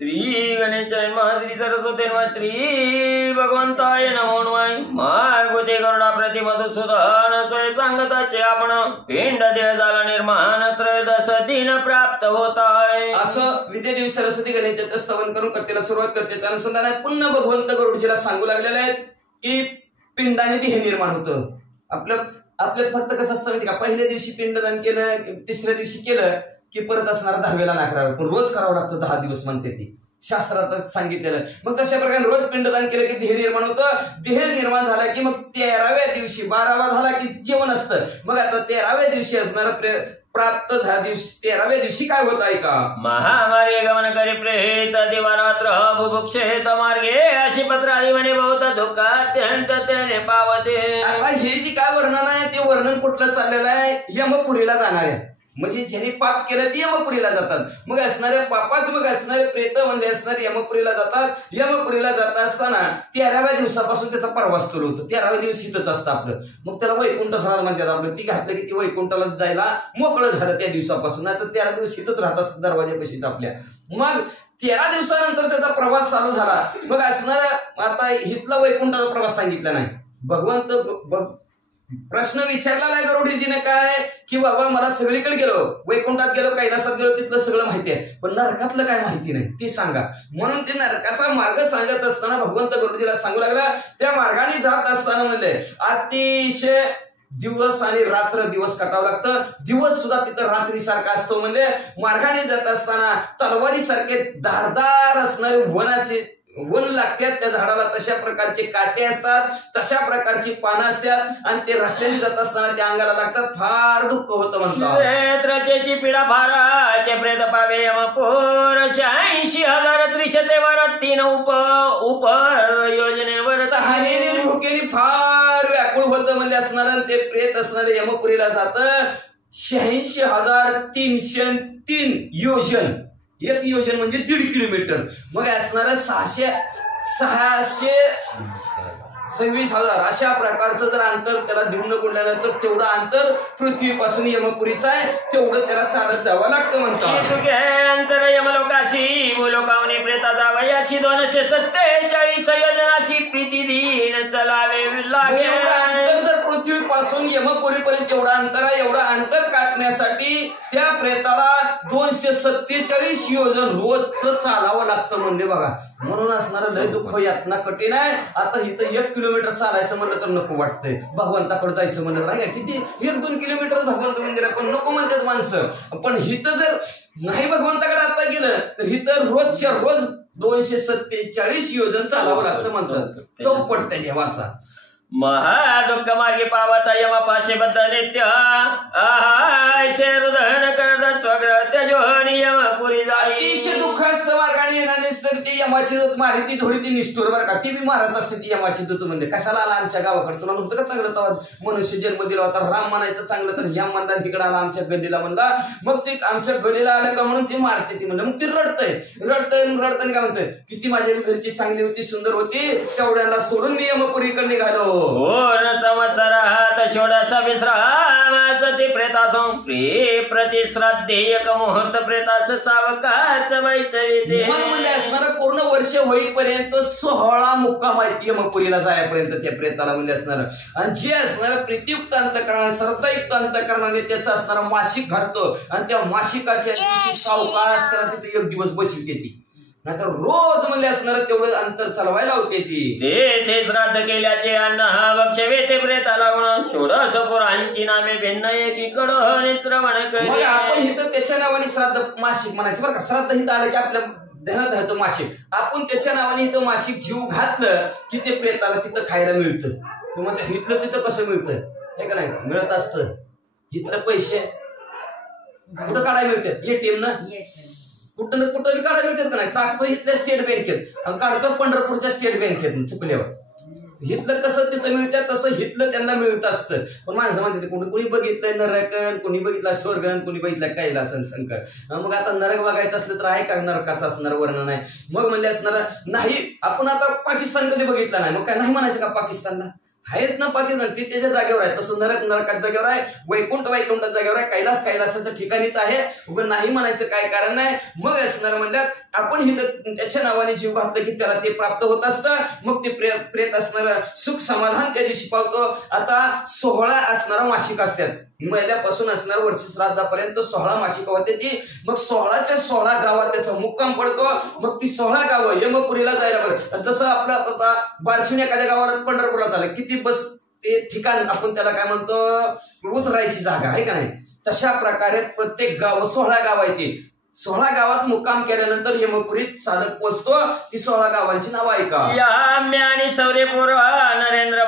श्री गणेशाय नमः, श्री सरस्वती नमः, श्री भगवंताय नमो नमः। मागुते करुणा प्रति मधुसूदन स्वय सांगताचे आपण पिंड देह झाला निर्माण त्रयोदश दिन प्राप्त होत आहे। असं विद्यादेवी सरस्वती गणेशाचं स्तवन करून कथेला सुरुवात करते। त्या अनुषंगाने पुन्हा भगवंत गरुडजीला सांगू लागलेले आहेत की पिंडाने देह निर्माण होतं। आपलं फक्त कसं असतं माहिती का, पहिल्या दिवशी पिंडदान केलं, तिसऱ्या दिवशी केलं की परत असणारा 10वेला नाही करावं, पण रोज करावं लागतं 10 दिवस म्हणते ती शास्त्रात सांगितलेलं। मग तशा प्रकारे रोज पिंडदान केलं की देह निर्माण होतं। देह निर्माण झाला की मग 13व्या दिवशी 12वा झाला की जेवण असतं। मग आता 13व्या दिवशी असणार प्राप्त झाला दिवशी 13व्या दिवशी काय होत आहे का, महामार्गे गमन करी प्रेत दिवारात्र बुभुक्षेत मार्गे अशी पत्रादी म्हणे बहुत दुःखात्यंत त्याने पावते। आता हे जी काय वर्णन आहे ते वर्णन कुठलं चाललेलं आहे, यमपुरीला जाणार आहे। म्हणजे ज्यांनी पाप केलं ते यमपुरीला जातात। मग असणाऱ्या पापात मग असणारे प्रेत म्हणजे असणारे यमपुरीला जातात। यमपुरीला जात असताना 13व्या दिवसापासून त्याचा प्रवास सुरू होतो। 13व्या दिवस इथंच असतं आपलं। मग त्याला वैकुंठ श्राद्ध म्हणतात आपलं। ती घातलं की ती वैकुंठाला जायला मोकळं झालं त्या दिवसापासून, नाही तर 13 दिवस इथंच राहत असतं दरवाजापाशीच आपल्या। मग 13 दिवसानंतर त्याचा प्रवास चालू झाला। मग असणाऱ्या आता इथला वैकुंठाचा प्रवास सांगितला नाही। भगवंत प्रश्न विचारला नाही गरुडजीने काय की बाबा मला सगळीकडे गेलो, वैकुंठात गेलो, कैलासात गेलो, तिथलं सगळं माहिती आहे, पण नरकातलं काय माहिती नाही ते सांगा। म्हणून ते नरकाचा मार्ग सांगत असताना भगवंत गरुडजीला सांगू लागला। त्या मार्गाने जात असताना म्हणले अतिशय दिवस आणि रात्र दिवस काटावं लागतं। दिवस सुद्धा तिथं रात्री सारखा असतो। म्हणजे मार्गाने जात असताना तलवारी सारखे धारदार असणारे वन लागतात त्या झाडाला, तशा प्रकारचे काटे असतात, तशा प्रकारची पानं असतात आणि ते रस्त्याने जात असताना त्या अंगाला लागतात। फार दुःख होतं म्हणतात। पिढा भाराचे प्रेत पावे यमपूर 86,000 त्रिशतेवर 3 उपर योजनेवर हानेने भुकेने फार व्याकुळ होतं म्हणजे असणार ते प्रेत असणारे यमपुरीला जात। 86,303 योजन, एक योजन म्हणजे 1.5 किलोमीटर। मग असणार 626,000 अशा प्रकारचं जर अंतर त्याला देऊन गुणल्यानंतर तेवढं अंतर पृथ्वीपासून यमपुरीचं आहे, तेवढं त्याला चालत जावं लागतं म्हणतात। अंतर यमलोकाशी भूलोकावने प्रेता जावयाशी 247 योजनाशी प्रतिदिन चलावे लागेल। अंतर जर पृथ्वीपासून यमपुरीपर्यंत एवढं अंतर आहे, एवढं अंतर काटण्यासाठी त्या प्रेताला 247 योजन रोजचं चालावं लागतं म्हणजे बघा। म्हणून असणारं लय दुःख यातना कठीण आहे। आता इथं 1 किलोमीटर चालायचं म्हणलं तर नको वाटतंय, भगवंताकडे जायचं म्हणलं तर किती 1-2 किलोमीटर भगवंत मंदिर आहे, पण नको म्हणतात माणसं। पण हिथं जर नाही भगवंताकडे आता गेलं तर हिथं रोजच्या रोज 247 योजन चालावं लागतं म्हणतात। चौपट त्याच्या वाचा। महादुःख मार्गे पावता यमापाशे बद्ध नित्य हृदय करत स्वग्रह त्यजोहनी यमपुरी जाई। अतिशय दुःख असतं मार्गाने येणारे तर ती यमाची दूत मारी ती थोडी ती निष्ठुर बरं का, ती बी मारत असते ती यमाची दूत म्हणजे। कशाला आला आमच्या गावाकडे, तुला नव्हतं का चांगलं तेव्हा मनुष्य जन्म दिला होता, राम म्हणायचं चांगलं तर यम म्हणला, तिकडे आला आमच्या गल्लीला म्हणला। मग ते आमच्या गल्लीला आलं का म्हणून ती मारते ती म्हणलं। मग ती रडतंय काय म्हणतंय किती माझ्या घरची चांगली होती, सुंदर होती, तेवढ्याला सोडून मी यमपुरीकडे निघालो। संवत्सरात षोडश विश्रामास ते प्रेतासं प्रिय प्रतिश्राद्धे एक मुहूर्त प्रेतास सावकाश वैसविते। म्हणजे असणारा पूर्ण वर्ष होईपर्यंत 16 मुक्काम आहेत यमपुरीला जायपर्यंत त्या प्रेताला म्हणजे असणार। आणि जे असणारं प्रीतियुक्त अंतकरणाने श्रद्धायुक्त अंतकरणाने त्याचं असणारं मासिक घालतो आणि त्या मासिकाच्या दिवशी सावकाश त्याला तिथे 1 दिवस बसवते ती, नाहीतर रोज म्हणजे असणार तेवढं अंतर चालवायला होते ती। ते श्राद्ध केल्याचे अन्न वक्षवे ते प्रेता लावून षोडश पुरांची नामे भिन्न एकीकडं श्रवण करे। मग आपण इथं त्याच्या नावाने श्राद्ध मासिक म्हणायचं बरं का। श्राद्ध इथं आलं की आपल्या धनाधाचं मासिक, आपण त्याच्या नावाने इथं मासिक जीव घातलं की ते प्रेताला तिथं खायला मिळतं। तुम्हाला इथलं तिथं कसं मिळतं हे का नाही, मिळत असतं। इथलं पैसे कुठं काढायला मिळतात, ATM ना कुठं काढायला मिळतात का नाही, काढतो इथल्या स्टेट बँकेत आणि काढतो पंढरपूरच्या स्टेट बँकेत चुकल्यावर। हितलं कसं तिथं मिळतं तसं हितलं त्यांना मिळत असतं. पण माणसं म्हणते कोणी बघितलंय नरकन, कोणी बघितलं स्वर्गन, कोणी बघितलं कैलास शंकर. मग आता नरक बघायचं असलं तर आहे का नरकाचं असणार वर्णन आहे? मग म्हणजे असणार नाही. आपण आता पाकिस्तान कधी बघितला नाही, मग काय नाही म्हणायचं का पाकिस्तानला? आहेत ना पाकिस्तान, ते त्याच्या जागेवर आहे. तसं नरक नरकाच्या जागेवर आहे, वैकुंठ वैकुंठाच्या जागेवर आहे, कैलास कैलासाच्या ठिकाणीच आहे. उगं नाही म्हणायचं काय कारण नाही. मग असणार म्हणल्यात आपण ही त्याच्या नावाने जीव घातलं की त्याला ते प्राप्त होत असतं. मग ते प्रेत असणार सुख समाधान त्या दिवशी पावतो. आता 16 असणारा मासिक असतात, महिन्यापासून असणार वर्ष श्राद्धापर्यंत 16 मासिक होते ती. मग 16च्या 16 गावात त्याचा मुक्काम पडतो. मग ती 16 गावं यमपुरीला जायला बरं. जसं आपलं आता बारशिवून एखाद्या गावाला पंढरपूरला झालं, किती बस ते ठिकाण आपण त्याला काय म्हणतो उतरायची जागा आहे का नाही. तशा प्रकारे प्रत्येक गाव 16 गाव आहे ती. 16 गावात मुक्काम केल्यानंतर यमपुरीत चालक पोचतो. ती 16 गावांची नाव ऐका. याम्य आणि सौर्यपूर नरेंद्र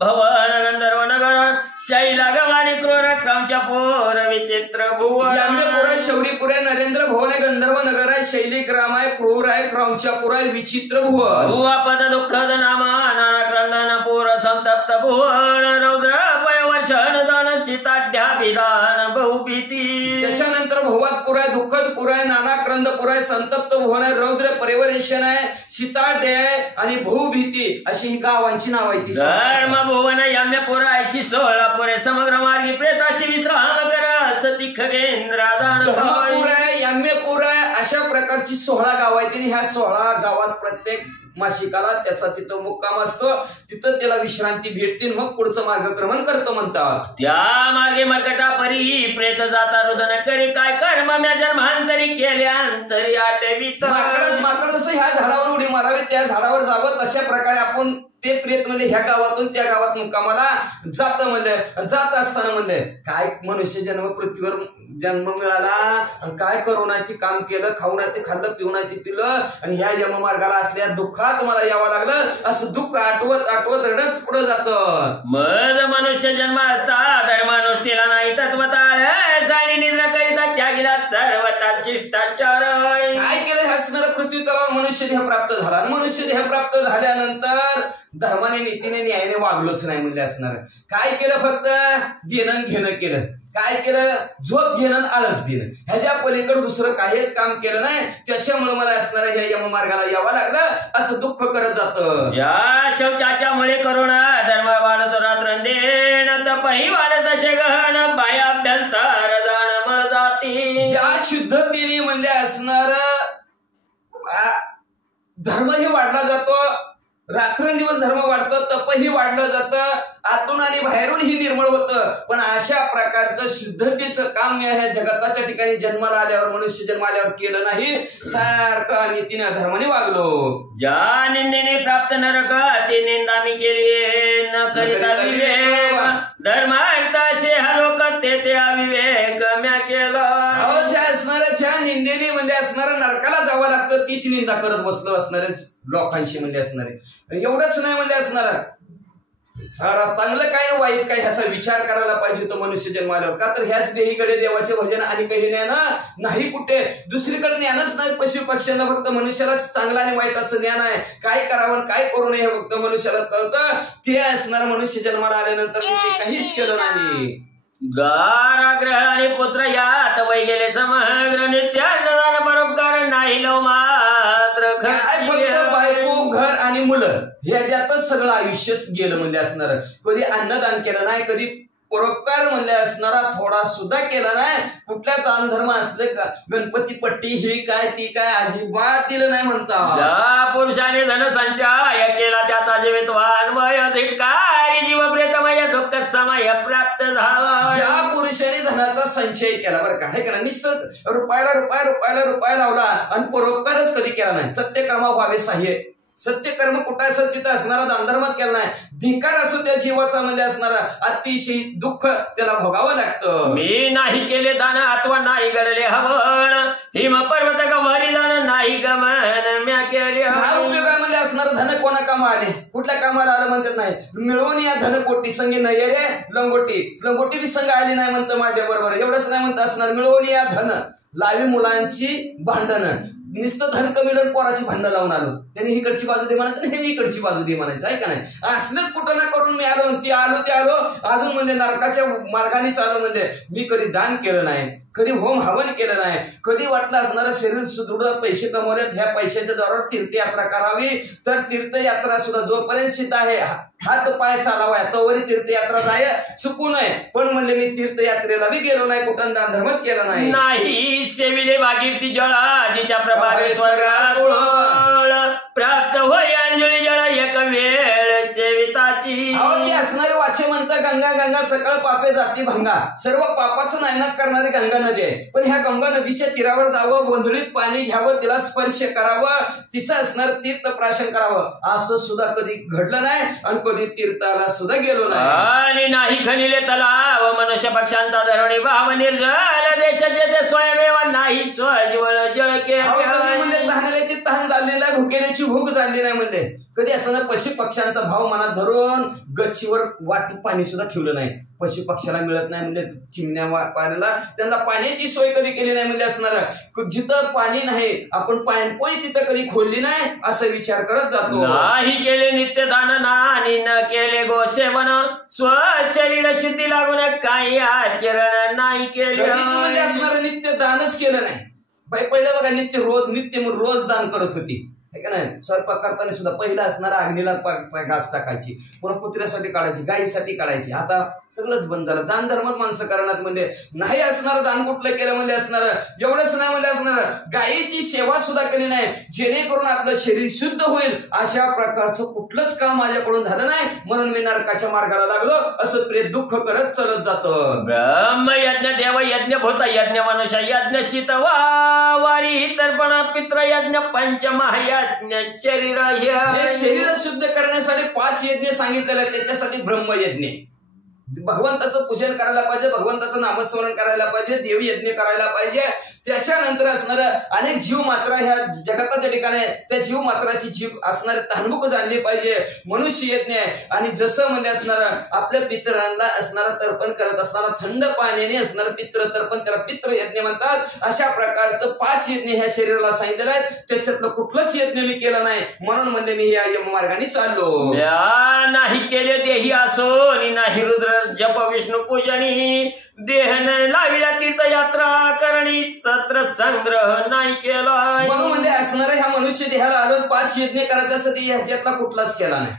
भवन गंधर्व नगर शैला गवानी क्रूर क्रमच्या पोर विचित्र भुवन. याम्यपूर आहे, शौरीपूर आहे, नरेंद्र भवन आहे, गंधर्व नगर आहे, शैली ग्राम आहे, क्रूर आहे, क्रौंचापूर आहे, विचित्र भुवन. भुवापद दुःखद नामा नाना क्रंदन पूर संतप्त भुवन रौद्र पयवर्षण दान सीताढ्याभिधान बहुभीती. त्याच्यानंतर भवातपूर आहे, दुःखद पुर आहे, नाना क्रंदपूर आहे, संतप्त भुवन आहे, रौद्र परिवर्षण आहे, सीताढ्य आहे आणि बहुभीती अशी ही गावांची नाव आहे. धर्म भुवन याम्यपुर 16 पुरे समग्र मार्गी प्रेताशी विश्राम कर सती खगेंद्रादान. धर्मपूर आहे, याम्यपूर आहे, अशा प्रकारची 16 गाव आहेत. ह्या 16 गावात प्रत्येक मासिकाला त्याचा तिथं मुक्काम असतो. तिथं त्याला विश्रांती भेटतील, मग पुढचं मार्गक्रमण करतो म्हणतात. त्या मार्गे मर्कटा परी प्रेत जाता रुदन करी काय कर्म म्या जन्मांतरी केल्यानंतरी आठवीत. माकड जसं ह्या झाडावर उडी मारावी, त्या झाडावर जावं, तशा प्रकारे आपण ते प्रेत म्हणजे ह्या गावातून त्या गावात मुक्कामाला जात म्हणले. जात असताना म्हणले काय मनुष्य जन्म पृथ्वीवर जन्म मिळाला आणि काय करू नाही ते काम केलं, खाऊ नाही ते खाल्लं, पिऊ नाही ते पिलं आणि ह्या यममार्गाला असल्या दुःखात मला यावं लागलं. असं दुःख आठवत आठवत रडच पुढे जात. मग मनुष्य जन्म असता धर्मानुष्ठीला नाही तत्वताळ साणी निद्रा करिता त्यागीला सर्वता शिष्टाचार. काय केलं असणार पृथ्वी तलावर मनुष्य देह प्राप्त झाला. मनुष्य देह प्राप्त झाल्यानंतर धर्माने नीतीने न्यायाने वागलोच नाही म्हणजे असणार. काय केलं फक्त देणं घेणं केलं. काय केलं झोप घेणं आळस देणं, ह्याच्या पलीकडे दुसरं काहीच काम केलं नाही. त्याच्यामुळे मला असणार ह्या यममार्गाला यावं लागलं असं दुःख करत जातं. या शौचाच्या मुळे करुणा धर्म वाढतो रात्रंदिन तपही वाढत असे गहन बाह्याभ्यंतर जाण मळ जाती. ज्या शुद्धतेने म्हणजे असणार धर्मही वाढला जातो, रात्रंदिवस धर्म वाढतं, तपही वाढलं जातं, आतून आणि बाहेरूनही निर्मळ होतं. पण अशा प्रकारचं शुद्धतेचं काम या ह्या जगताच्या ठिकाणी जन्माला आल्यावर मनुष्य जन्म आल्यावर केलं नाही. सारखं नीतीने धर्माने वागलो. ज्या निंदेने प्राप्त नरक ते निंदा मी केली न करिता विवेक धर्मार्थाशी हा लोक ते अविवेक म्या केलं. ज्या असणाऱ्या ज्या निंदेने म्हणजे असणाऱ्या नरकाला जावं लागतं तीच निंदा करत बसलो असणारे लोकांशी म्हणजे असणारे. एवढंच नाही म्हणजे असणार सारा चांगलं काय वाईट काय ह्याचा विचार करायला पाहिजे तो मनुष्य जन्माल्यावर. का तर ह्याच देहीकडे देवाचे भजन आणि काही ज्ञान नाही, कुठे दुसरीकडे ज्ञानच नाही. पशु पक्ष्यांना फक्त मनुष्यालाच चांगलं आणि वाईटाचं ज्ञान आहे. काय करावं काय करू नये हे फक्त मनुष्यालाच कळतं. ते असणार मनुष्य जन्माला आल्यानंतर काहीच केलं नाही. गाराग्रह आणि पुत्र यात वै गेले समग्र नित्यानंदान परोपकार नाही लो मात्र काय फक्त बायको घर आणि मुलं ह्याच्यातच सगळं आयुष्यच गेलं म्हणजे असणार. कधी अन्नदान केलं नाही, कधी परोपकार म्हणले असणारा थोडा सुद्धा केला नाही. कुठल्या दान धर्म असले का गणपती पट्टी ही काय ती काय अजिबात दिलं नाही म्हणता. ज्या पुरुषाने धनसंचय केला त्याचा जीवितवान वय अधिकारी जीव प्रेतमय दुःख समय प्राप्त झाला. ज्या पुरुषाने धनाचा संचय केला बरं काय करा नुसतं रुपयाला लावला आणि परोपकारच कधी केला नाही. सत्यकर्मा व्हावे सहाय्य. सत्यकर्म कुठं असेल तिथं असणारा दानधर्मच केला नाही. धिकार असो त्या जीवाचा म्हणजे असणारा अतिशय दुःख त्याला भोगावं लागतं. मी नाही केले दान अथवा नाही घडले हवन हिम पर्वत गवारी जाण नाही गमन म्या केले. काय उपयोग आहे म्हणजे असणार धन कोणा कामा आले कुठल्या कामाला आलं म्हणतात नाही. मिळवून या धनकोटी संगी नाही रे लंगोटी बी संघ आली नाही म्हणतं माझ्या बरोबर. एवढंच नाही म्हणतं असणार मिळवून या धन लावी मुलांची भांडणं नुसतं धन कमी पोराची भांडणं लावून आलो, त्याने इकडची बाजू दे म्हणायचं आणि हे इकडची बाजू दे म्हणायचं, आहे का नाही? असलंच कुठं ना करून मी आलो, ते आलो अजून म्हणजे नरकाच्या मार्गाने चालू, म्हणजे मी कधी दान केलं नाही, कधी होम हवन केलं नाही, कधी वाटलं असणारं शरीर सुदृढ पैसे कमवल्यात, ह्या पैशाच्या द्वारा तीर्थयात्रा करावी, तर तीर्थयात्रा सुद्धा जोपर्यंत सिद्ध आहे हात पाय चालावा तोवरी तीर्थयात्रा जाय चुकू नये. पण म्हणले मी तीर्थयात्रेला बी गेलो नाही, कुठं दान धर्मच केला नाही. सेविले भागीरथी जळ आजीच्या प्रभावे स्वर्गात प्राप्त होय अंजली जळ एक वेळ सेविताची. ती असणारी वाचे म्हणतं गंगा गंगा सकळ पापे जाती भंगा, सर्व पापाचं नायनाट करणारी गंगा नदी आहे. पण ह्या गंगा नदीच्या तीरावर जावं, वंजळीत पाणी घ्यावं, तिला स्पर्श करावं, तिचं असणार तीर्थ प्राशन करावं, असं सुद्धा कधी घडलं नाही आणि कधी तीर्थाला सुद्धा गेलो नाही. आणि नाही खनिले तलाव मनुष्य पक्षांचा धरणी भाव निर्जल देशाचे ते स्वयमेव नाही स्वज्वळ जळ केले. म्हणजे तहानल्याची तहान झालेली नाही, भुकेल्याची भूक झाली नाही. म्हणजे कधी असं ना पशु पक्ष्यांचा भाव मनात धरून गच्चीवर वाटी पाणी सुद्धा ठेवलं नाही. पशु पक्ष्याला मिळत नाही म्हणजे चिमण्या पाण्याला त्यांना पाण्याची सोय कधी केली नाही. म्हणजे असणार जिथं पाणी नाही आपण पाणपोई तिथं कधी खोलली नाही असं विचार करत जातो. नाही केले नित्यदान आणि न केले गोसेवन स्वशरीर शुद्धी लागून काही आचरण नाही केले. म्हणजे असणार नित्य दानच केलं नाही. पहिलं बघा नित्य रोज दान करत होती, का नाही? स्वयंपाक करताना सुद्धा पहिला असणारा अग्नीला घास टाकायची, पुन्हा कुत्र्यासाठी काढायची, गायीसाठी काढायची. आता सगळंच बंद झालं. दान धर्मच माणसं करणार म्हणजे नाही असणार. दान कुठलं केलं म्हणजे असणार एवढंच नाही म्हणजे असणार गायीची सेवा सुद्धा केली नाही, जेणेकरून आपलं शरीर शुद्ध होईल. अशा प्रकारचं कुठलंच काम माझ्याकडून झालं नाही, म्हणून मी नरकाच्या मार्गाला लागलो असं प्रेत दुःख करत चलत जातं. ब्रह्मयज्ञ देव यज्ञ भूत यज्ञ मनुष्य यज्ञ शीतवा वारी तर्पण पित्र यज्ञ पंचमहायज्ञ शरीर. हे शरीर शुद्ध करण्यासाठी 5 यज्ञ सांगितलेले आहेत. त्याच्यासाठी ब्रह्मयज्ञ, भगवंताचं पूजन करायला पाहिजे, भगवंताचं नामस्मरण करायला पाहिजे, देवी यज्ञ करायला पाहिजे. त्याच्यानंतर असणारे अनेक जीव मात्रा ह्या जगताच्या ठिकाणी त्या जीव मात्राची जीव असणारे तहानभूक जाणली पाहिजे. मनुष्य यज्ञ आहे. आणि जसं म्हणजे असणार आपल्या पितरांना असणारा तर्पण करत असताना थंड पाण्याने असणारं पित्र तर्पण त्याला पित्र यज्ञ म्हणतात. अशा प्रकारचं 5 यज्ञ ह्या शरीराला सांगितलेलं आहे. त्याच्यातलं कुठलंच यज्ञ मी केलं नाही, म्हणून म्हणजे मी या मार्गाने चाललो. नाही केले देही असो नाही रुद्र जप विष्णू पूजनी देह लाविला तीर्थयात्रा करणी सत्र संग्रह नाही केला. म्हणून म्हणजे असणाऱ्या ह्या मनुष्य देहाला आलो 5 यज्ञ करायच्यासाठी ह्याच्यातला कुठलाच केला नाही.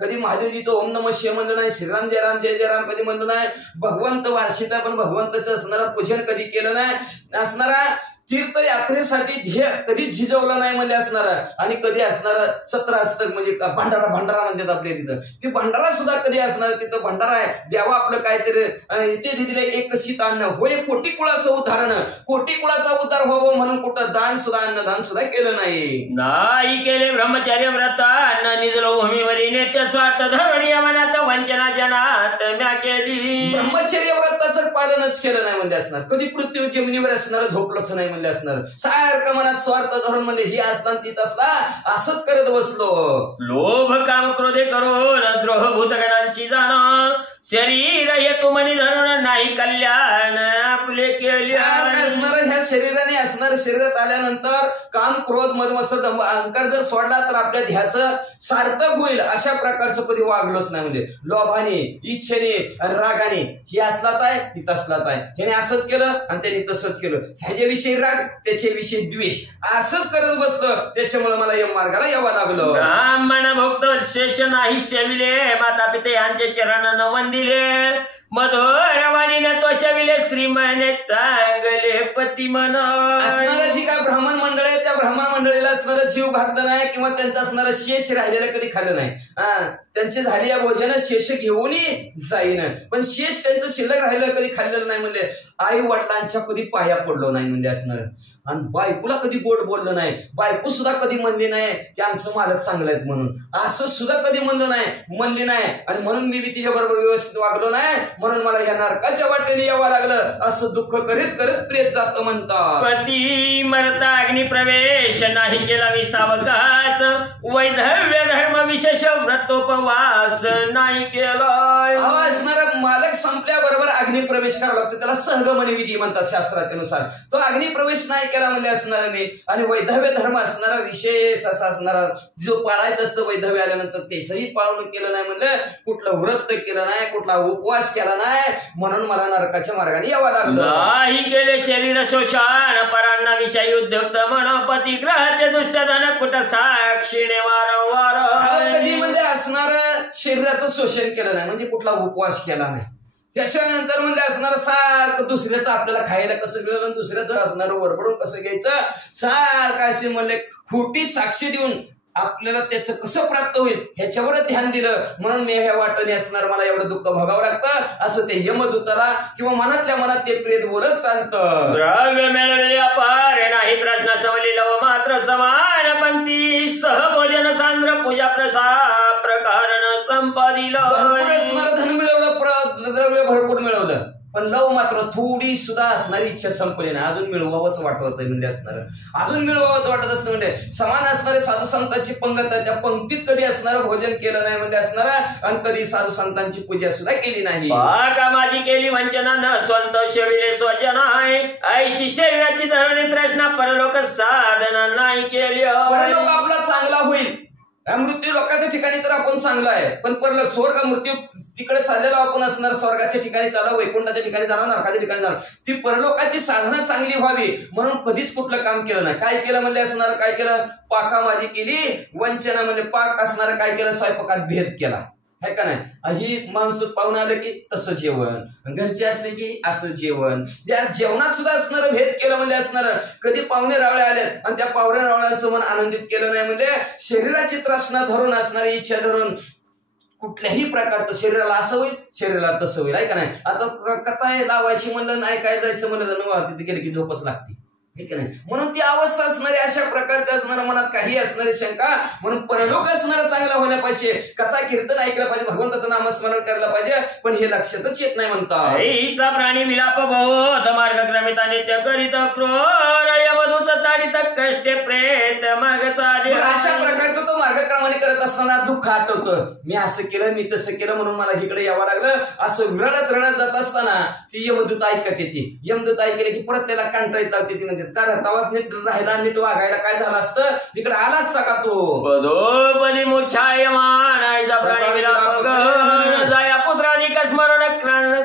कधी महादेवजीचं ओम नमः शिवाय म्हणलं नाही, श्रीराम जय राम जय जय राम कधी म्हणलं नाही, भगवंत वार्षिका पण भगवंताचं असणारं पूजन कधी केलं नाही. असणारा तीर्थयात्रेसाठी ध्येय कधी झिजवलं नाही म्हणजे असणार. आणि कधी असणार 17 अस्तक म्हणजे भंडारा म्हणतात आपल्या तिथं, ती भंडारा सुद्धा कधी असणार. तिथं भंडारा आहे, द्यावा आपलं काहीतरी इथे दिले एक शीत अन्न होय कोटी कुळाचं उदाहरण, कोटी कुळाचा उद्धार व्हावं म्हणून कुठं दान सुद्धा अन्नदान सुद्धा केलं नाही केले. ब्रह्मचर्य व्रत न निजलो भूमीवरी नित्य स्वार्थ धरणी मनात वंचना जनात म्या केली. ब्रह्मचर्य व्रताचं पालनच केलं नाही म्हणजे असणार. कधी पृथ्वी जमिनीवर असणार झोपलंच नाही म्हणजे असणार. सारखं मनात स्वार्थ धरून म्हणजे ही असताना ती असला असंच करत बसलो. लोभ काम क्रोधे करून द्रोह भूतगणांची जाण शरीर हेतू मनी धरून नाही कल्याण आपले केले. ह्या शरीराने असणार शरीरात आल्यानंतर काम क्रोध मद मत्सर अहंकार जर सोडला तर आपल्या ध्येयाचं सार्थक होईल. अशा प्रकारचं कधी वागलोच नाही. म्हणजे लोभाने इच्छेने आणि रागाने ही असलाच आहे ती तसलाच आहे, ह्याने असंच केलं आणि त्यांनी तसंच केलं, ह्याच्याविषयी राग त्याच्याविषयी द्वेष असंच करत बसलं. त्याच्यामुळे मला या मार्गाला यावं लागलं. ब्राह्मण भक्त शेष नाही शेविले माता पिते यांचे चरण न वंदिले मधुरवाणीने त्वचविले श्रीमाने चांगले पती मन. असणारं जी काय ब्राह्मण मंडळ आहे त्या ब्राह्मण मंडळीला असणारं जीव घातलं नाही किंवा त्यांचं असणारं शेष राहिलेलं कधी खाल्लं नाही. त्यांचे झालेल्या भोजन शेष घेऊन जाईन, पण शेष त्यांचं शिल्लक राहिलेलं कधी खाल्लेलं नाही. म्हणजे आई वडिलांच्या कधी पाया पडलो नाही म्हणजे असणार. आणि बायकोला कधी गोड बोललं नाही, बायको सुद्धा कधी म्हणली नाही की आमचं मालक चांगलं आहेत म्हणून, असं सुद्धा कधी म्हणली नाही. आणि म्हणून मी तिच्या बरोबर व्यवस्थित वागलो नाही, म्हणून मला या नरकाच्या वाटेने यावं लागलं. असं दुःख करीत करत प्रेत जातं म्हणतात. पती मरता अग्नी प्रवेश नाही केला मी सावकाश वैधव्य धर्म विशेष व्रतोपवास नाही केला. असणारा मालक संपल्याबरोबर अग्निप्रवेश करावा लागतो, त्याला सहगमन विधी म्हणतात शास्त्राच्या नुसार. तो अग्निप्रवेश नाही केला म्हणजे असणाऱ्याने आणि वैधव्य धर्म असणारा विशेष असा असणारा जो पाळायचं असतं वैधव्य आल्यानंतर त्याचंही पाळणं केलं नाही म्हणलं, कुठलं व्रत केलं नाही, कुठला उपवास केला नाही, म्हणून मला नरकाच्या मार्गाने यावं लागलं. नाही केले शरीर शोषण परांना विषयी उद्युक्त म्हण पतिग्रहाचे दुष्ट धन कुठ साक्षीने वारंवार. कधी म्हणजे असणारं शरीराचं शोषण केलं नाही म्हणजे कुठला उपवास केला नाही. त्याच्यानंतर म्हणजे असणारं सारखं दुसऱ्याचं आपल्याला खायला कसं गेलं, दुसऱ्याचं असणारं वरपडून कसं घ्यायचं, सारखं असे म्हणले खोटी साक्षी देऊन आपल्याला त्याचं कसं प्राप्त होईल ह्याच्यावरच ध्यान दिलं, म्हणून मी ह्या वाटेने असणार मला एवढं दुःख भोगावं लागतं असं ते यमदूताला किंवा मनातल्या मनात ते प्रेत बोलत चालतं. द्रव्य मिळवले अपार नाही प्रश्न सवली लव मात्र समान पंथी सहभोजन सांद्र पूजा प्रसाद प्रकारण संपादिलं. भरपूर असणारं धन मिळवलं, द्रव्य भरपूर मिळवलं, पण लव मात्र थोडी सुद्धा असणारी इच्छा संपली नाही, अजून मिळवावंच वाटत म्हणजे असणार, अजून मिळवावंच वाटत असतं. म्हणजे समान असणारे साधू संतांची पंगत आहे, त्या पंक्तीत कधी असणारं भोजन केलं नाही म्हणजे असणार, आणि कधी साधू संतांची पूजा सुद्धा केली नाही. का माझी केली वंचना न स्वंत शविले स्वजन आहे ऐशी शरीराची धरणी तृष्णा परलोक साधना नाही केली. परलोक आपला चांगला होईल, मृत्यू लोकांच्या ठिकाणी तर आपण चांगला आहे, पण परलोक स्वर्ग मृत्यू तिकडे चाललेलो आपण असणार, स्वर्गाच्या ठिकाणी चालू, वैकुंठाच्या ठिकाणी जाणार, नरकाच्या ठिकाणी जाणार, ती परलोकाची साधना चांगली व्हावी म्हणून कधीच कुठलं काम केलं नाही. काय केलं म्हणजे असणार, काय केलं, पाका माझी केली वंचना म्हणजे पाक असणार, काय केलं, स्वयंपाकात भेद केला है का नाही. ही माणसं पाहून आलं की तसं जेवण, घरचे असले की असं जेवण, या जेवणात सुद्धा असणारं भेद केलं म्हणजे असणार. कधी पाहुणे रावळे आलेत आणि त्या पाहुणे रावळ्यांचं मन आनंदित केलं नाही म्हणजे शरीराची त्रासना धरून असणारी इच्छा धरून कुठल्याही प्रकारचं शरीराला असं होईल शरीराला तसं होईल आहे का नाही. आता कथा आहे लावायची म्हणलं नाही, काय जायचं म्हणलं तिथे गेलं की झोपच लागते ठीक आहे. म्हणून ती अवस्था असणारी अशा प्रकारच्या असणाऱ्या मनात काही असणारी शंका, म्हणून परलोक असणारा चांगला होण्या पाहिजे, कथा कीर्तन ऐकलं पाहिजे, भगवंताचं नामस्मरण करायला पाहिजे, पण हे लक्षातच येत नाही म्हणतात. ईसा प्राणी विलाप बोध मार्गक्रमिता नित्य करीत क्रोर यमदूत ताडित कष्टे प्रेत मार्ग चालले. अशा प्रकारचं तो मार्गक्रमाने करत असताना दुःख आठवतं, मी असं केलं मी तसं केलं म्हणून मला इकडे यावं लागलं, असं रडत रडत जात असताना ती यमदूत ऐकत येते. यमदूत ऐकले की परत त्याला कंटाळीत लावते, ती म्हणजे तवाच नीट राहायला नीट वागायला काय झालं असतं, इकडे आला असता का तो. पदोपदी मूर्छायमान ऐसा प्राणी विलाप जाया पुत्राधिक स्मरण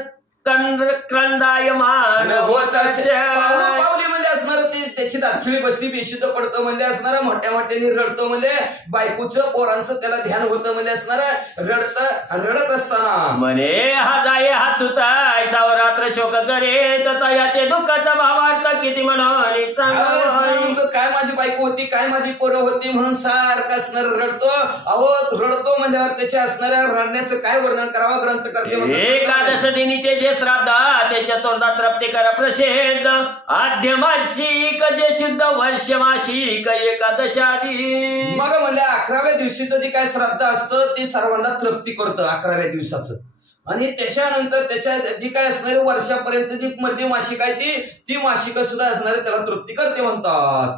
क्रंदायमान होत पावली म्हणजे असणार ते त्याची दाखिळी बसली बेशुद्ध पडतं म्हणजे असणार, मोठ्या मोठ्याने रडतो म्हणजे बायकोचं पोरांचं त्याला ध्यान होतं म्हणजे असणार, रडत असताना म्हणे हा जाये हा सुता ऐसा रात्र शोक करे तथा याचे दुःखाचा भावार्थ किती म्हणून सांगा. काय माझी बायको होती, काय माझी पोरं होती म्हणून सारखं असणार रडतो. अहो रडतो म्हणल्यावर त्याच्या असणाऱ्या रडण्याचं काय वर्णन करावं ग्रंथ करते. एकादश दिनीचे जे श्राद्ध ते चतुर्दा तृप्तिकर प्रसिद्ध आद्य मासिक जे शुद्ध वर्ष मासिक एकादशादी. मग म्हणल्या 11व्या दिवशीचं जे काय श्राद्ध असतं ते सर्वांना तृप्ती करतं 11व्या दिवसाचं, आणि त्याच्यानंतर त्याच्या जी काय असणारी वर्षापर्यंत जी मधली मासिक आहे ती मासिक सुद्धा असणारे त्याला तृप्ती करते म्हणतात.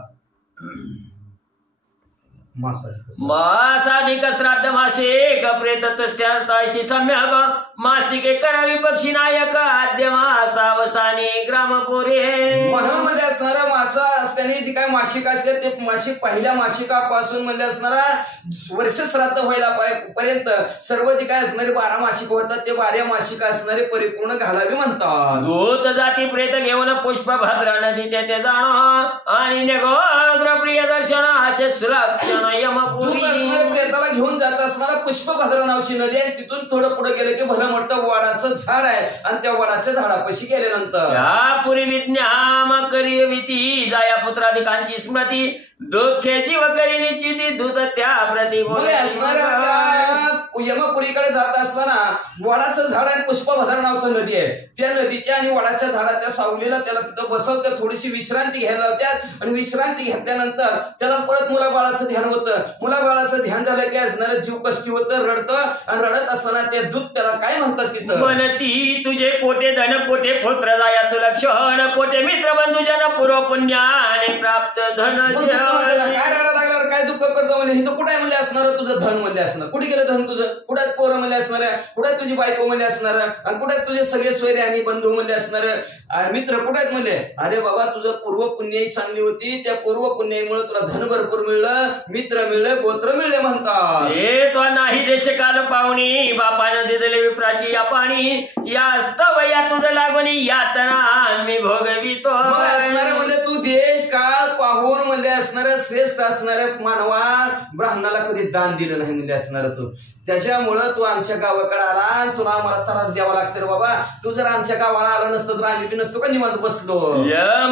मासाधिक श्राद्ध मासिक प्रेत तुष्ट्याशी सम्यक मासिके करावी पक्षी नायक आद्य मासावसानी ग्रामपुरे. म्हणून मध्ये असणारा मासा असताना जी काय मासिक असते ते मासिक पहिल्या मासिकापासून म्हणजे असणारा वर्ष श्राद्ध व्हायला पर्यंत सर्व जी काय असणारे 12 मासिक होतात ते 12 मासिक असणारे परिपूर्ण घालावी म्हणतात. दूत जाती प्रेत घेऊन पुष्प भद्रा नदी तेथे जाणं आणि नेगोग्र प्रिय दर्शन असे सुलक्षण दूत असणारे प्रेताला घेऊन जात असणारा पुष्पभद्रा नावची नदी आहे, तिथून थोडं पुढे गेलं की भलं मोठं वडाचं झाड आहे, आणि त्या वडाच्या झाडापाशी गेल्यानंतर त्या पुरी विज्ञाम करियविती जाया पुत्राधिकांची स्मृती दुःखे जीव करी निश्चिती दूत त्या प्रति असणाऱ्या यमपुरीकडे जात असताना वडाचं झाड आणि पुष्पभद्रा नावचं नदी आहे, त्या नदीच्या आणि वडाच्या झाडाच्या सावलीला त्याला तिथं बसवतात, थोडीशी विश्रांती घ्यायला लावतात, आणि विश्रांती घेतल्यानंतर त्याला परत मुलाबाळाचं ध्यान होतं. मुलाबाळाचं ध्यान झालं की असणारं जीव कष्टी होतं, रडतं, आणि रडत असताना ते दूत त्याला काय म्हणतात तिथं, म्हणती तुझे कोटे धन कोटे पुत्र जायाचं लक्षण कोटे मित्र बंधुजन पूर्व पुण्याने प्राप्त धन. काय रडा लागल्यावर काय दुःख करतो म्हणले इथं कुठे म्हणले असणार तुझं धन म्हणले असणार, कुठे गेलं धन तुझं, कुठे पोरं म्हणले असणार, कुठे तुझी बायको म्हणले असणार, आणि कुठे तुझे सगळे सोयरे आणि बंधू म्हणले असणार, मित्र कुठे म्हणले. अरे बाबा तुझं पूर्व पुण्याई चांगली होती, त्या पूर्व पुण्याईमुळे तुला धन भरपूर मिळलं, मित्र मिळले, गोत्र मिळले म्हणतात. हे तो नाही देश काल पाहुणी बापानं दिलेले विप्राची या पाणी या स्तव या तुझं लागून यातना मी भोगवितो. असणारे म्हणले तू देश काळ पाहून म्हणले असणाऱ्या श्रेष्ठ असणाऱ्या मानवा ब्राह्मणाला कधी दान दिलं नाही म्हणले असणार तू, त्याच्यामुळं तू आमच्या गावाकडे आला आणि तुला आम्हाला त्रास द्यावा लागते रे बाबा. तू जर आमच्या गावाला आला नसतं तर आम्ही बी नसतो का निवांत बसलो.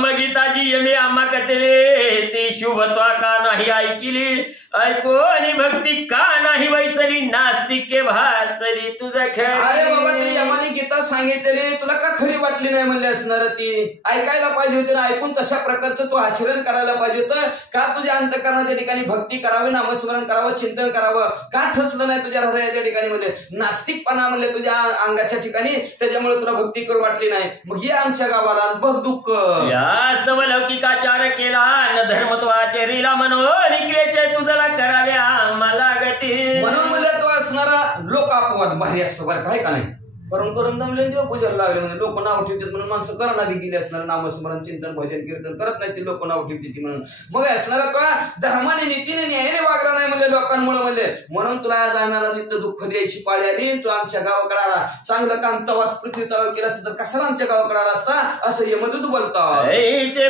गीताजी यमी आम्हा कथले ती शुभत्वा का नाही ऐकिली ऐकून भक्ती का नाही वैचली नास्तिके भासली तुझा खेळ. अरे बाबा ते यमाने गीता सांगितलेली तुला का खरी वाटली नाही म्हणले असणार, ती ऐकायला पाहिजे होती ना, ऐकून तशा प्रकारचं तू आचरण करायला पाहिजे होतं का. तुझ्या अंतःकरणाच्या ठिकाणी भक्ती करावी, नामस्मरण करावं, चिंतन करावं, का ठसलं नाही तुझ्या हृदयाच्या ठिकाणी म्हणले नास्तिकपणा म्हणले तुझ्या अंगाच्या ठिकाणी, त्याच्यामुळे तुला भक्ती करू वाटली नाही. मग ये आमच्या गावाला बघ दुःख यास्तव लौकिकाचार केला न धर्मत्वाचरीला म्हणून क्लेश तुझला कराव्या मला गती. म्हणून म्हणलं तो असणारा लोक अपवाद भारी असतो बरं काय का नाही, करून करून दमले देव पूजाला लागले म्हणजे लोक नाव ठेवतात म्हणून माणसं करणारी गेली असणार, नामस्मरण चिंतन भजन कीर्तन करत नाही ते लोक नाव ठेवते म्हणून. मग असणारा तो धर्माने नीतीने न्यायाने वागला नाही म्हणले लोकांमुळे म्हणले, म्हणून तुला आज आम्हाला तिथं दुःख द्यायची पाळी आली. तू आमच्या गावाकडे आला, चांगलं काम तवाच पृथ्वी तलाव केलं असतं तर कशाला आमच्या गावाकडे आला असता असं यमदूत बोलतात.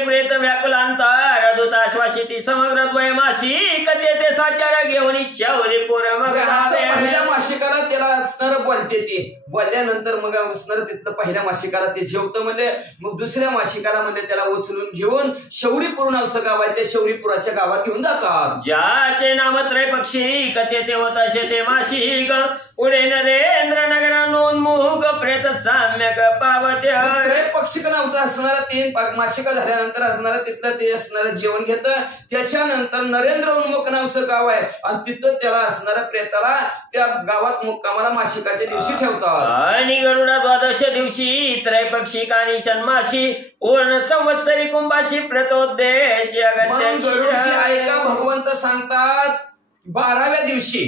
प्रेत व्याकुलांतर दूताश्वासिती समग्र द्वयमासी कथे ते साचार घेऊन शौर्य पोर मग पहिल्या मासिकाला त्याला असणार बोलते ती, बोलल्यानंतर मग असणार तिथलं पहिल्या मासिकाला ते जेवतं म्हणले. मग दुसऱ्या मासिकाला म्हणजे त्याला उचलून घेऊन शौरीपूर नावचं गाव आहे त्या शौरीपुराच्या गावात घेऊन जातात. ज्याचे नाम त्रैपक्षी कथे ते होत असे ते मासिक पुढे नरेंद्र नगर नोंदमुख प्रेत साम्यक पावते. त्रैपक्षिक नावचं असणारा 3 मासिका झाल्यानंतर असणारं तिथलं ते असणारं जेवण घेतं. त्याच्यानंतर नरेंद्र उन्मुख नावचं गाव आहे आणि तिथं त्याला असणाऱ्या प्रेताला त्या गावात मुक्कामाला मासिकाच्या दिवशी ठेवतात. आणि गरुडा द्वादश दिवशी त्रैपक्षिक आणि षण्मासी पूर्ण संवत्सरी कुंभाशी प्रतोद्देश गरुडची ऐका भगवंत सांगतात 12व्या दिवशी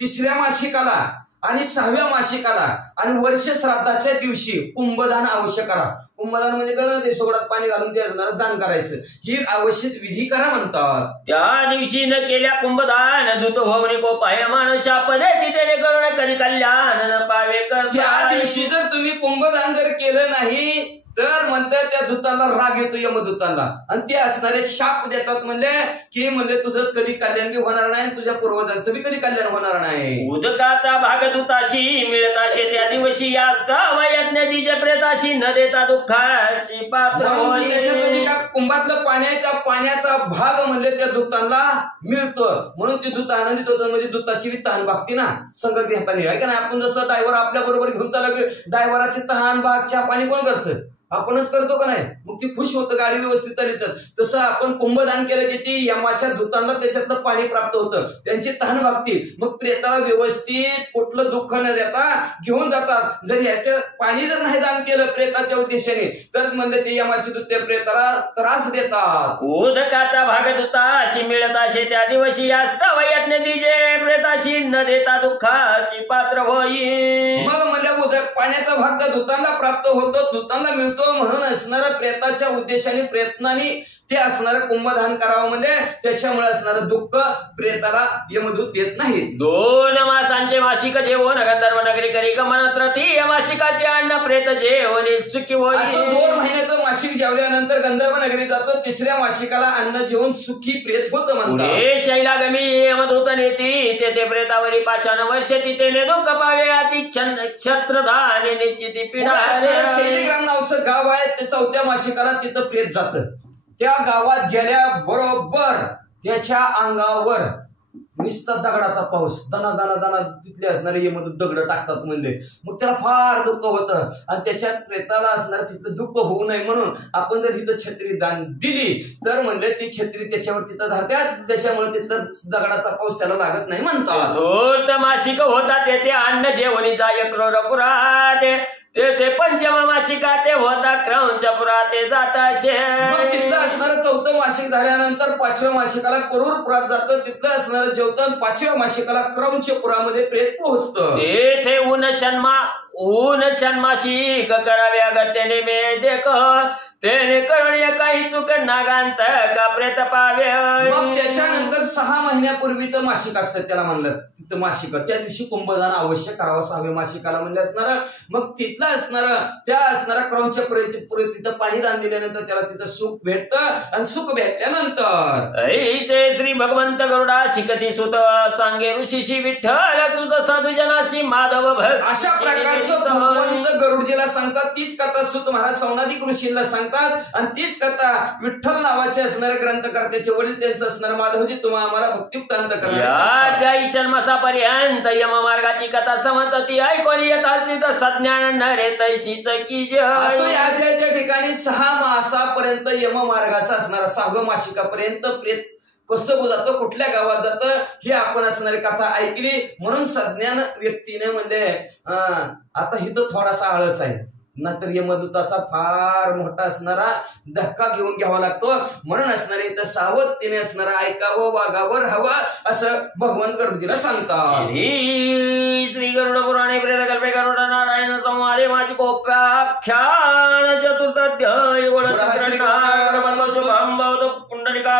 3ऱ्या मासिकाला आणि 6व्या मासिकाला आणि वर्ष श्राद्धाच्या दिवशी कुंभदान अवश्य करा. कुंभदान म्हणजे कळलं ते सोगडात पाणी घालून ते असणार दान करायचं, ही आवश्यक विधी करा म्हणतात. त्या दिवशी न केल्या कुंभदान दूत भवनी कोपायमान शाप देती त्याने करुण कधी कल्याण न पावे कर. त्या दिवशी जर तुम्ही कुंभदान जर केलं नाही तर म्हणतात त्या दूतांना राग येतो यमदूतांना आणि ते असणारे शाप देतात म्हणले की म्हणले तुझंच कधी कल्याण बी होणार नाही, तुझ्या पूर्वजांचं बी कधी कल्याण होणार नाही. उदकाचा भाग दूताशी मिळताशे त्या दिवशी यास्ता यज्ञ दिजे प्रेताशी न देता दुःखाशी पात्र. त्याच्यात का कुंभातलं पाणी आहे त्या पाण्याचा भाग म्हणले त्या दूतांना मिळतो म्हणून ते दूत आनंदित होतं. म्हणजे दूताची बी तहान भागती ना संगत घेताना आहे का नाही. आपण जसं ड्रायव्हर आपल्या बरोबर घेऊन चाललं की ड्रायव्हराची तहान भाग चहा पाणी कोण करतं, आपणच करतो का नाही. मग ती खुश होतं, गाडी व्यवस्थित चालतात. तसं आपण कुंभदान केलं की ती यमाच्या दूतांना त्याच्यातलं पाणी प्राप्त होतं, त्यांची तहान भागती. मग प्रेताला व्यवस्थित कुठलं दुःख न देता घेऊन जातात. जर ह्याच्या पाणी जर नाही दान केलं प्रेताच्या उद्देशाने तर म्हणजे ते यमाचे दूत त्या प्रेताला त्रास देतात. उदकाचा भाग दूताशी मिळताशे त्या दिवशी यास्ता यज्ञ दिजे प्रेताशी न देता दुःखाशी पात्र होई. मग म्हणजे उदक पाण्याचा भाग त्या दूतांना प्राप्त होतो, दूतांना मिळतो. म्हणून असणाऱ्या प्रेताच्या उद्देशाने प्रयत्नाने ते असणारं कुंभदान करावं म्हणजे त्याच्यामुळे असणारं दुःख प्रेताला यमदूत देत नाही. 2 मासांचे मासिक जेवण गंधर्व नगरी करी गमन तृतीय मासिकाचे अन्न प्रेत जेवण सुखी होई. असं 2 महिन्याचं मासिक जेवल्यानंतर गंधर्व नगरी जातं. 3ऱ्या मासिकाला अन्न जेवण सुखी प्रेत होतं म्हणतात. शैलागमी यमदूत नेती ते प्रेतावरी पाषाण वर्ष तिथे दुःख पावे अति छत्रधाने निश्चिती पिढा. शैलीग्राम नावचं गाव आहे ते 4थ्या मासिकाला तिथं प्रेत जातं. त्या गावात गेल्या बरोबर त्याच्या अंगावर नुसता दगडाचा पाऊस दना दना दना तिथले असणारे यमदूत दगड टाकतात म्हणले. मग त्याला फार दुःख होतं आणि त्याच्या प्रेताला असणार तिथलं दुःख होऊ नये म्हणून आपण जर इथं छत्री दान दिली तर म्हणले ती छत्री त्याच्यावर तिथं धरत्यात, त्याच्यामुळे तिथं दगडाचा पाऊस त्याला लागत नाही म्हणतात. मासिक होता तेथे अन्न जेवणीचा 1 क्रोर पुरात तेथे पंचम मासिका ते होता क्रौंच्या पुरा ते जाता मग तिथलं असणारं 4थं मासिक झाल्यानंतर 5व्या मासिकाला करूर पुरात जातं. तिथलं असणारं जेवतं 5व्या मासिकाला क्रौंच्या पुरामध्ये प्रेत पोहोचतं. तेथे ऊन षण्मासिक करावे अगत्याने मे देख तेने करुणे काही सुख नागांत का प्रेत पावे. मग त्याच्यानंतर 6 महिन्यापूर्वीचं मासिक असतं त्याला म्हणलं मासिक. त्या दिवशी कुंभदान अवश्य करावं 6व्या मासिकाला म्हणलं असणार. मग तिथलं असणारं त्या असणाऱ्या क्रौंच्या पुढे तिथं पाणी दान दिल्यानंतर त्याला तिथं सुख भेटतं आणि सुख भेटल्यानंतर ऐसे श्री भगवंत गरुडा शिकती सुत सांगे ऋषीशी विठ्ठल सुत साधू जनाशी माधव भक्त. अशा प्रकारचं भगवंत गरुडजीला सांगतात. तीच कथा सुत महाराज सौनादिक ऋषींना सांगतात आणि तीच कथा विठ्ठल नावाचे असणारे ग्रंथकर्त्याचे वडील त्यांचं असणारे माधवजी तुम्हा आम्हाला भक्तियुक्त अंत करणार पर्यंत यम मार्गाची कथा समजती ऐकून येत असती तर सज्ञान न रे तैशीच की असं या अध्यायाच्या ठिकाणी 6 मासापर्यंत यम मार्गाचा असणारा 6व्या मासिकापर्यंत प्रेत कसं जातं कुठल्या गावात जातं हे आपण असणारी कथा ऐकली. म्हणून सज्ञान व्यक्तीने म्हणजे आता इथं थोडासा आळस आहे नाहीतर यमदूताचा फार मोठा असणारा धक्का घेऊन घ्यावा लागतो. म्हणून असणारे इथं सावधतेने असणारा ऐकावं वागावं राहावं असं भगवंत गरुडजीला सांगतात. श्री गरुड पुराणे प्रेतकल्पे गरुड नारायण संवादे वाचिकोपाख्यान चतुर्थाध्याय पुंडलिका